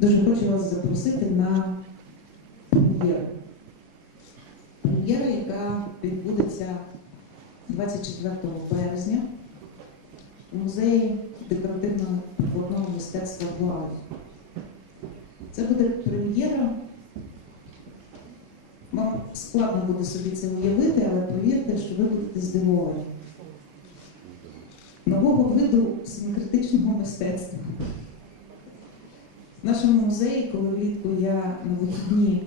Дуже хочу вас запросити на прем'єру. Прем'єра, яка відбудеться 24 березня у музеї декоративного прикладного мистецтва Буалів. Це буде прем'єра. Вам складно буде собі це уявити, але повірте, що ви будете здивовані. Нового виду синкретичного мистецтва. В нашому музеї, коли влітку я на вихідні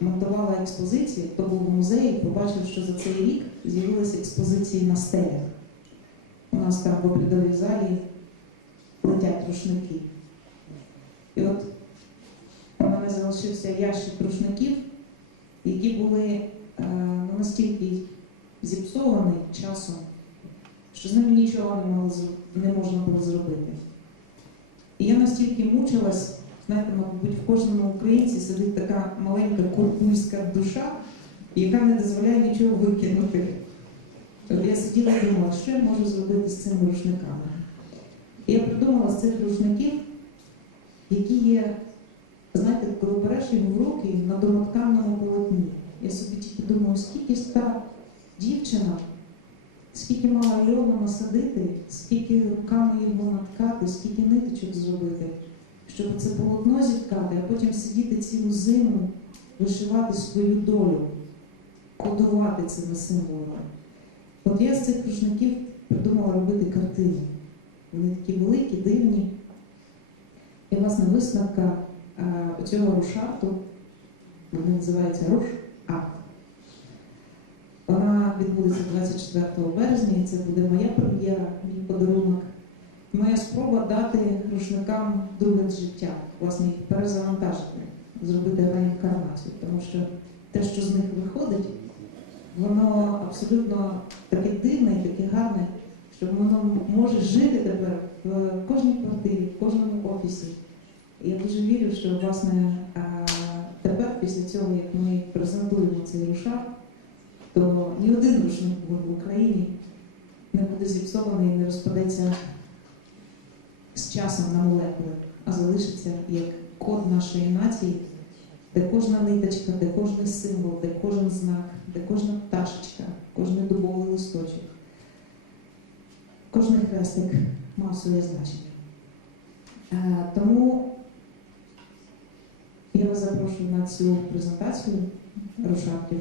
монтувала експозиції, хто був у музеї, побачив, що за цей рік з'явилися експозиції на стелях. У нас там в обрядовій залі летять рушники. І от у мене залишився ящик рушників, які були е, ну, настільки зіпсовані часом, що з ними нічого не можна було зробити. Настільки мучилась, знаєте, мабуть, в кожному українці сидить така маленька куркульська душа, яка не дозволяє нічого викинути. От я сиділа і думала, що я можу зробити з цими рушниками. І я придумала з цих рушників, які є, знаєте, коли береш їх в руки на домотканому полотні. Я собі тільки думаю, скільки ж та дівчина, скільки мала льону насадити, скільки щоб це полотно зіткати, а потім сидіти цілу зиму, вишивати свою долю, кодувати цими символами. От я з цих рушників придумала робити картини. Вони такі великі, дивні. І, власне, висновка е, цього рушарту, вони називаються руш арт. Вона відбудеться 24 березня, і це буде моя прем'єра, мій подарунок. Моя спроба дати рушникам друге життя, власне, їх перезавантажити, зробити реінкарнацію, тому що те, що з них виходить, воно абсолютно таке дивне і таке гарне, що воно може жити тепер в кожній квартирі, в кожному офісі. І я дуже вірю, що власне е, тепер, після цього, як ми презентуємо цей рушар, то ні один рушник в Україні не буде зіпсований і не розпадеться часом на молекули, а залишиться як код нашої нації, де кожна ниточка, де кожен символ, де кожен знак, де кожна пташечка, кожен дубовий листочок, кожен хрестик мав своє значення. Е, Тому я вас запрошую на цю презентацію рушарків.